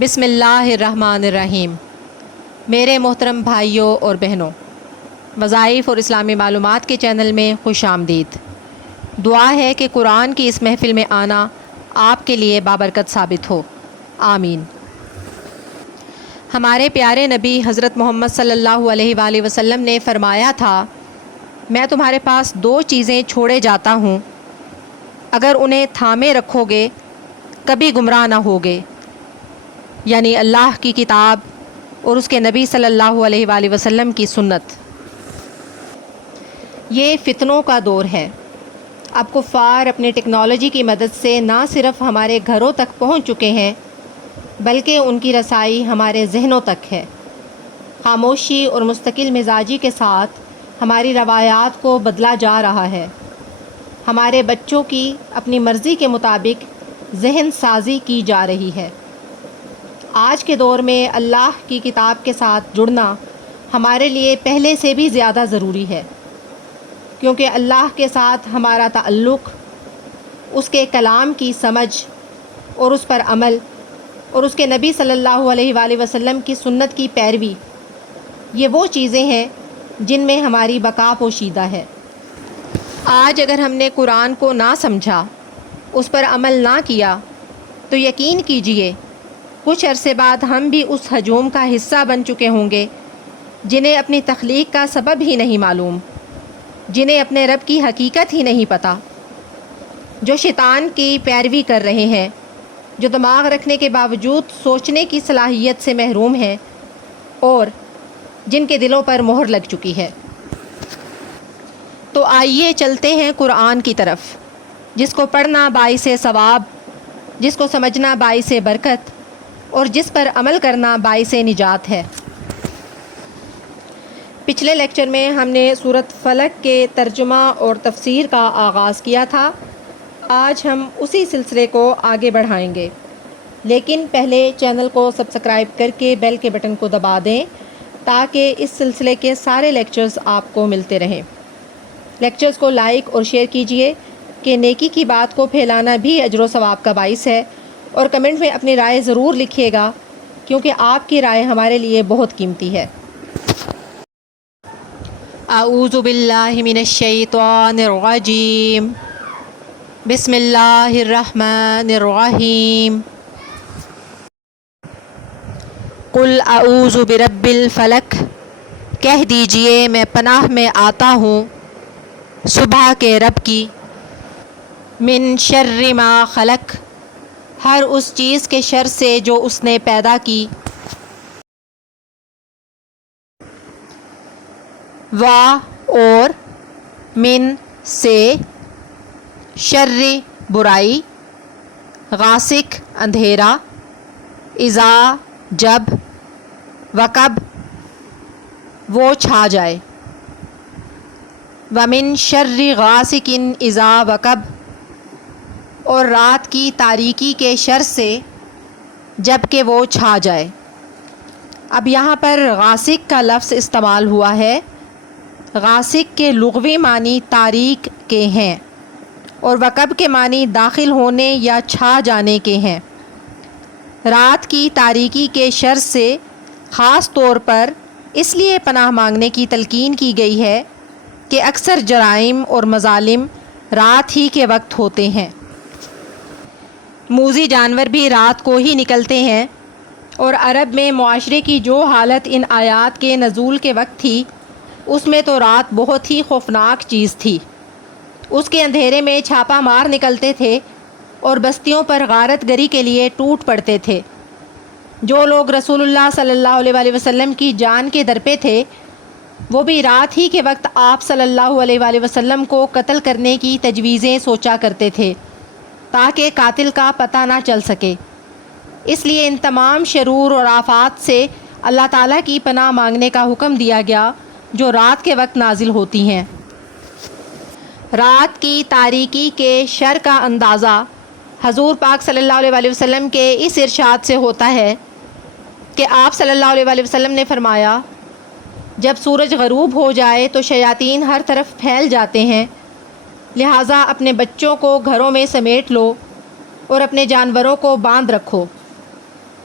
بسم اللہ الرحمن الرحیم۔ میرے محترم بھائیوں اور بہنوں، وظائف اور اسلامی معلومات کے چینل میں خوش آمدید۔ دعا ہے کہ قرآن کی اس محفل میں آنا آپ کے لیے بابرکت ثابت ہو، آمین۔ ہمارے پیارے نبی حضرت محمد صلی اللہ علیہ وآلہ وسلم نے فرمایا تھا، میں تمہارے پاس دو چیزیں چھوڑے جاتا ہوں، اگر انہیں تھامے رکھو گے کبھی گمراہ نہ ہوگے، یعنی اللہ کی کتاب اور اس کے نبی صلی اللہ علیہ وآلہ وسلم کی سنت۔ یہ فتنوں کا دور ہے۔ اب کفار اپنے ٹیکنالوجی کی مدد سے نہ صرف ہمارے گھروں تک پہنچ چکے ہیں بلکہ ان کی رسائی ہمارے ذہنوں تک ہے۔ خاموشی اور مستقل مزاجی کے ساتھ ہماری روایات کو بدلا جا رہا ہے۔ ہمارے بچوں کی اپنی مرضی کے مطابق ذہن سازی کی جا رہی ہے۔ آج کے دور میں اللہ کی کتاب کے ساتھ جڑنا ہمارے لیے پہلے سے بھی زیادہ ضروری ہے، کیونکہ اللہ کے ساتھ ہمارا تعلق، اس کے کلام کی سمجھ اور اس پر عمل، اور اس کے نبی صلی اللہ علیہ وآلہ وسلم کی سنت کی پیروی، یہ وہ چیزیں ہیں جن میں ہماری بقا پوشیدہ ہے۔ آج اگر ہم نے قرآن کو نہ سمجھا، اس پر عمل نہ کیا، تو یقین کیجئے کچھ عرصے بعد ہم بھی اس ہجوم کا حصہ بن چکے ہوں گے جنہیں اپنی تخلیق کا سبب ہی نہیں معلوم، جنہیں اپنے رب کی حقیقت ہی نہیں پتہ، جو شیطان کی پیروی کر رہے ہیں، جو دماغ رکھنے کے باوجود سوچنے کی صلاحیت سے محروم ہیں اور جن کے دلوں پر مہر لگ چکی ہے۔ تو آئیے چلتے ہیں قرآن کی طرف، جس کو پڑھنا باعث ثواب، جس کو سمجھنا باعث برکت اور جس پر عمل کرنا باعث نجات ہے۔ پچھلے لیکچر میں ہم نے سورۃ فلق کے ترجمہ اور تفسیر کا آغاز کیا تھا۔ آج ہم اسی سلسلے کو آگے بڑھائیں گے، لیکن پہلے چینل کو سبسکرائب کر کے بیل کے بٹن کو دبا دیں تاکہ اس سلسلے کے سارے لیکچرز آپ کو ملتے رہیں۔ لیکچرز کو لائک اور شیئر کیجئے کہ نیکی کی بات کو پھیلانا بھی اجر و ثواب کا باعث ہے، اور کمنٹ میں اپنی رائے ضرور لکھیے گا کیونکہ آپ کی رائے ہمارے لیے بہت قیمتی ہے۔ اعوذ باللہ من الشیطان الرجیم، بسم اللہ الرحمن الرحیم۔ قل اعوذ برب الفلق، کہہ دیجئے میں پناہ میں آتا ہوں صبح کے رب کی، من شر ما خلق، ہر اس چیز کے شر سے جو اس نے پیدا کی، وا اور من سے، شر برائی، غاسق اندھیرا، اذا جب، وقب وہ چھا جائے، ومن شر غاسق اذا وقب، اور رات کی تاریکی کے شر سے جب کہ وہ چھا جائے۔ اب یہاں پر غاسق کا لفظ استعمال ہوا ہے۔ غاسق کے لغوی معنی تاریک کے ہیں اور وقب کے معنی داخل ہونے یا چھا جانے کے ہیں۔ رات کی تاریکی کے شر سے خاص طور پر اس لیے پناہ مانگنے کی تلقین کی گئی ہے کہ اکثر جرائم اور مظالم رات ہی کے وقت ہوتے ہیں۔ موذی جانور بھی رات کو ہی نکلتے ہیں، اور عرب میں معاشرے کی جو حالت ان آیات کے نزول کے وقت تھی، اس میں تو رات بہت ہی خوفناک چیز تھی۔ اس کے اندھیرے میں چھاپا مار نکلتے تھے اور بستیوں پر غارت گری کے لیے ٹوٹ پڑتے تھے۔ جو لوگ رسول اللہ صلی اللہ علیہ وآلہ وسلم کی جان کے در پہ تھے، وہ بھی رات ہی کے وقت آپ صلی اللہ علیہ وآلہ وسلم کو قتل کرنے کی تجویزیں سوچا کرتے تھے تاکہ قاتل کا پتہ نہ چل سکے۔ اس لیے ان تمام شرور اور آفات سے اللہ تعالیٰ کی پناہ مانگنے کا حکم دیا گیا جو رات کے وقت نازل ہوتی ہیں۔ رات کی تاریکی کے شر کا اندازہ حضور پاک صلی اللہ علیہ وآلہ وسلم کے اس ارشاد سے ہوتا ہے کہ آپ صلی اللہ علیہ وآلہ وسلم نے فرمایا، جب سورج غروب ہو جائے تو شیاطین ہر طرف پھیل جاتے ہیں، لہٰذا اپنے بچوں کو گھروں میں سمیٹ لو اور اپنے جانوروں کو باندھ رکھو۔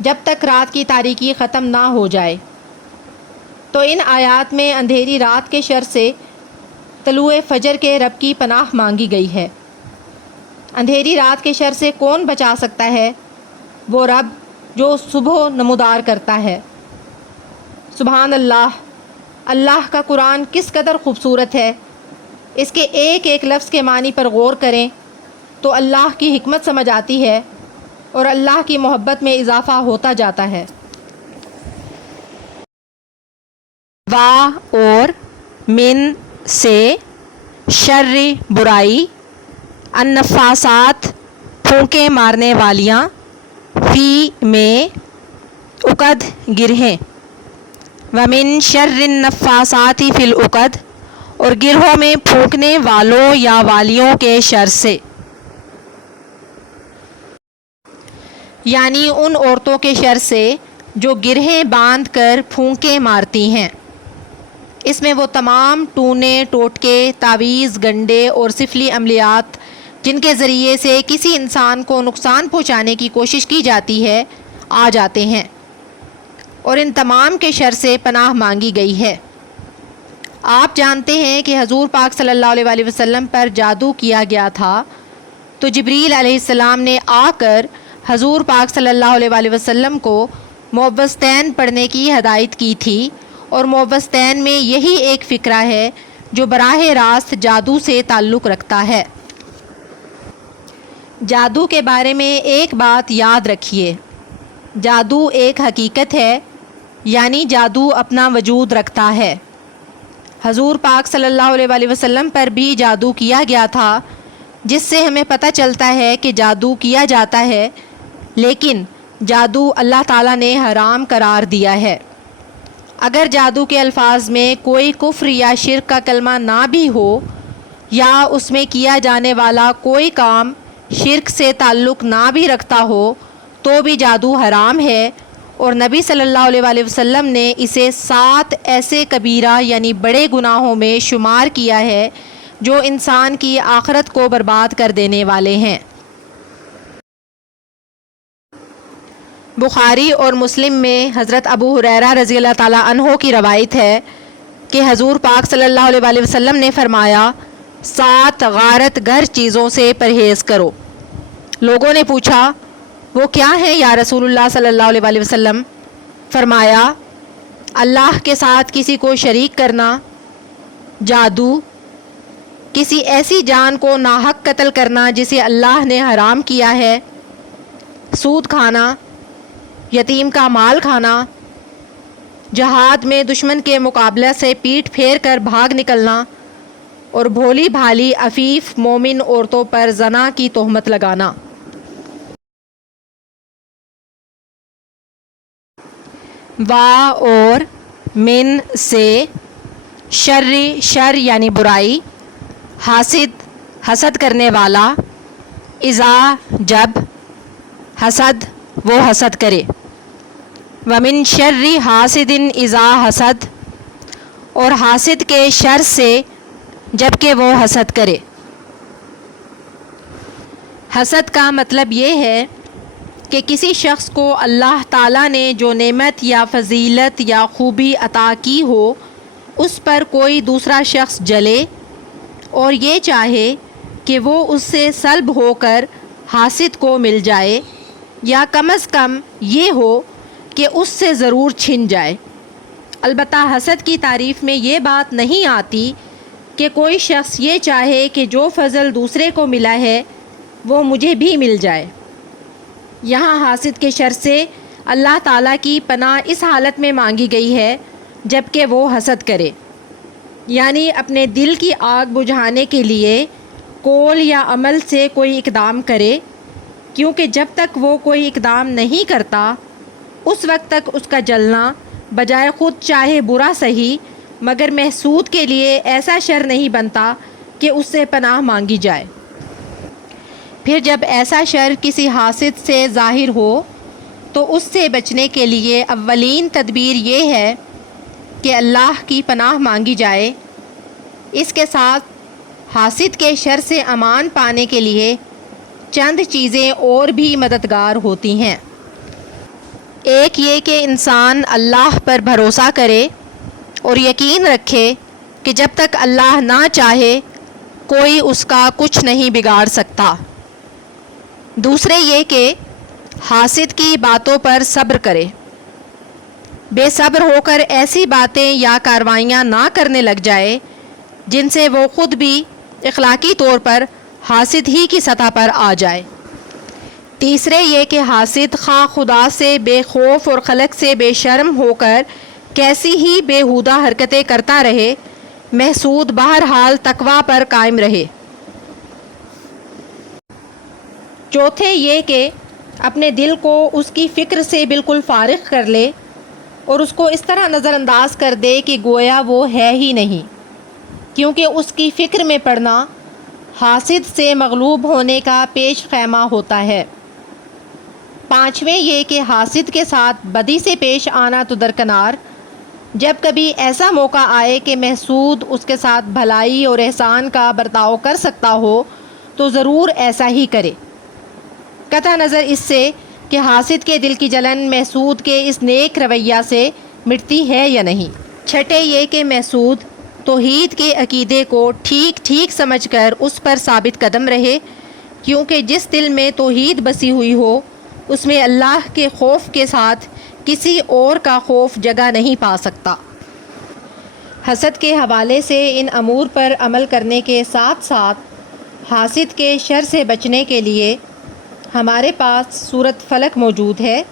جب تک رات کی تاریکی ختم نہ ہو جائے۔ تو ان آیات میں اندھیری رات کے شر سے طلوع فجر کے رب کی پناہ مانگی گئی ہے۔ اندھیری رات کے شر سے کون بچا سکتا ہے؟ وہ رب جو صبح نمودار کرتا ہے۔ سبحان اللہ! اللہ کا قرآن کس قدر خوبصورت ہے۔ اس کے ایک ایک لفظ کے معنی پر غور کریں تو اللہ کی حکمت سمجھ آتی ہے اور اللہ کی محبت میں اضافہ ہوتا جاتا ہے۔ وا اور من سے، شر برائی، النفاسات پھونکے مارنے والیاں، فی میں عقد گرہیں، ومن شر النفاسات فی العقد اور گرہوں میں پھونکنے والوں یا والیوں کے شر سے، یعنی ان عورتوں کے شر سے جو گرہیں باندھ کر پھونکے مارتی ہیں۔ اس میں وہ تمام ٹونے، ٹوٹکے، تعویذ، گنڈے اور سفلی عملیات جن کے ذریعے سے کسی انسان کو نقصان پہنچانے کی کوشش کی جاتی ہے آ جاتے ہیں، اور ان تمام کے شر سے پناہ مانگی گئی ہے۔ آپ جانتے ہیں کہ حضور پاک صلی اللہ علیہ وآلہ وسلم پر جادو کیا گیا تھا، تو جبریل علیہ السلام نے آ کر حضور پاک صلی اللہ علیہ وآلہ وسلم کو معوذتین پڑھنے کی ہدایت کی تھی، اور معوذتین میں یہی ایک فقرہ ہے جو براہ راست جادو سے تعلق رکھتا ہے۔ جادو کے بارے میں ایک بات یاد رکھیے، جادو ایک حقیقت ہے، یعنی جادو اپنا وجود رکھتا ہے۔ حضور پاک صلی اللہ علیہ وآلہ وسلم پر بھی جادو کیا گیا تھا، جس سے ہمیں پتہ چلتا ہے کہ جادو کیا جاتا ہے، لیکن جادو اللہ تعالیٰ نے حرام قرار دیا ہے۔ اگر جادو کے الفاظ میں کوئی کفر یا شرک کا کلمہ نہ بھی ہو، یا اس میں کیا جانے والا کوئی کام شرک سے تعلق نہ بھی رکھتا ہو، تو بھی جادو حرام ہے، اور نبی صلی اللہ علیہ وآلہ وسلم نے اسے 7 ایسے کبیرہ یعنی بڑے گناہوں میں شمار کیا ہے جو انسان کی آخرت کو برباد کر دینے والے ہیں۔ بخاری اور مسلم میں حضرت ابو ہریرہ رضی اللہ تعالیٰ عنہ کی روایت ہے کہ حضور پاک صلی اللہ علیہ وآلہ وسلم نے فرمایا، 7 غارت گر چیزوں سے پرہیز کرو۔ لوگوں نے پوچھا، وہ کیا ہیں یا رسول اللہ صلی اللہ علیہ وآلہ وسلم؟ فرمایا، اللہ کے ساتھ کسی کو شریک کرنا، جادو، کسی ایسی جان کو ناحق قتل کرنا جسے اللہ نے حرام کیا ہے، سود کھانا، یتیم کا مال کھانا، جہاد میں دشمن کے مقابلہ سے پیٹھ پھیر کر بھاگ نکلنا، اور بھولی بھالی عفیف مومن عورتوں پر زنا کی تہمت لگانا۔ وا اور من سے، شر شر یعنی برائی، حاسد حسد کرنے والا، اذا جب، حسد وہ حسد کرے، ومن شر حاسد اذا حسد اور حاسد کے شر سے جب کہ وہ حسد کرے۔ حسد کا مطلب یہ ہے کہ کسی شخص کو اللہ تعالیٰ نے جو نعمت یا فضیلت یا خوبی عطا کی ہو، اس پر کوئی دوسرا شخص جلے اور یہ چاہے کہ وہ اس سے سلب ہو کر حاسد کو مل جائے، یا کم از کم یہ ہو کہ اس سے ضرور چھن جائے۔ البتہ حسد کی تعریف میں یہ بات نہیں آتی کہ کوئی شخص یہ چاہے کہ جو فضل دوسرے کو ملا ہے وہ مجھے بھی مل جائے۔ یہاں حاسد کے شر سے اللہ تعالیٰ کی پناہ اس حالت میں مانگی گئی ہے جب کہ وہ حسد کرے، یعنی اپنے دل کی آگ بجھانے کے لیے قول یا عمل سے کوئی اقدام کرے، کیونکہ جب تک وہ کوئی اقدام نہیں کرتا اس وقت تک اس کا جلنا بجائے خود چاہے برا صحیح مگر محسود کے لیے ایسا شر نہیں بنتا کہ اس سے پناہ مانگی جائے۔ پھر جب ایسا شر کسی حاسد سے ظاہر ہو تو اس سے بچنے کے لیے اولین تدبیر یہ ہے کہ اللہ کی پناہ مانگی جائے۔ اس کے ساتھ حاسد کے شر سے امان پانے کے لیے چند چیزیں اور بھی مددگار ہوتی ہیں۔ ایک یہ کہ انسان اللہ پر بھروسہ کرے اور یقین رکھے کہ جب تک اللہ نہ چاہے کوئی اس کا کچھ نہیں بگاڑ سکتا۔ دوسرے یہ کہ حاسد کی باتوں پر صبر کرے، بے صبر ہو کر ایسی باتیں یا کاروائیاں نہ کرنے لگ جائے جن سے وہ خود بھی اخلاقی طور پر حاسد ہی کی سطح پر آ جائے۔ تیسرے یہ کہ حاسد خواہ خدا سے بے خوف اور خلق سے بے شرم ہو کر کیسی ہی بیہودہ حرکتیں کرتا رہے، محسود بہرحال تقوی پر قائم رہے۔ چوتھے یہ کہ اپنے دل کو اس کی فکر سے بالکل فارغ کر لے اور اس کو اس طرح نظر انداز کر دے کہ گویا وہ ہے ہی نہیں، کیونکہ اس کی فکر میں پڑنا حاسد سے مغلوب ہونے کا پیش خیمہ ہوتا ہے۔ پانچویں یہ کہ حاسد کے ساتھ بدی سے پیش آنا تو درکنار، جب کبھی ایسا موقع آئے کہ محسود اس کے ساتھ بھلائی اور احسان کا برتاؤ کر سکتا ہو تو ضرور ایسا ہی کرے، قطع نظر اس سے کہ حاسد کے دل کی جلن محسود کے اس نیک رویہ سے مٹتی ہے یا نہیں۔ چھٹے یہ کہ محسود توحید کے عقیدے کو ٹھیک ٹھیک سمجھ کر اس پر ثابت قدم رہے، کیونکہ جس دل میں توحید بسی ہوئی ہو اس میں اللہ کے خوف کے ساتھ کسی اور کا خوف جگہ نہیں پا سکتا۔ حسد کے حوالے سے ان امور پر عمل کرنے کے ساتھ ساتھ حاسد کے شر سے بچنے کے لیے ہمارے پاس سورۃ فلق موجود ہے،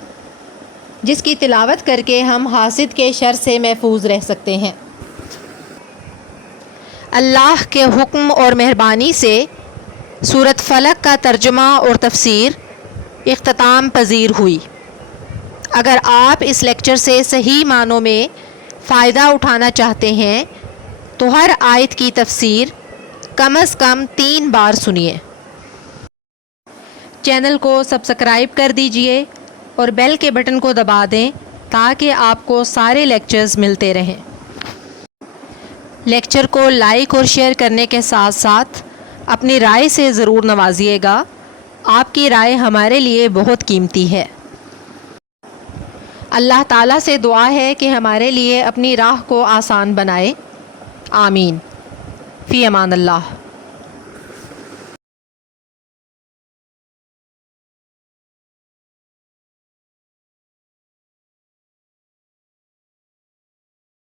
جس کی تلاوت کر کے ہم حاسد کے شر سے محفوظ رہ سکتے ہیں۔ اللہ کے حکم اور مہربانی سے سورۃ فلق کا ترجمہ اور تفسیر اختتام پذیر ہوئی۔ اگر آپ اس لیکچر سے صحیح معنوں میں فائدہ اٹھانا چاہتے ہیں تو ہر آیت کی تفسیر کم از کم 3 بار سنیے۔ چینل کو سبسکرائب کر دیجئے اور بیل کے بٹن کو دبا دیں تاکہ آپ کو سارے لیکچرز ملتے رہیں۔ لیکچر کو لائک اور شیئر کرنے کے ساتھ ساتھ اپنی رائے سے ضرور نوازیے گا، آپ کی رائے ہمارے لیے بہت قیمتی ہے۔ اللہ تعالیٰ سے دعا ہے کہ ہمارے لیے اپنی راہ کو آسان بنائے، آمین۔ فی امان اللہ۔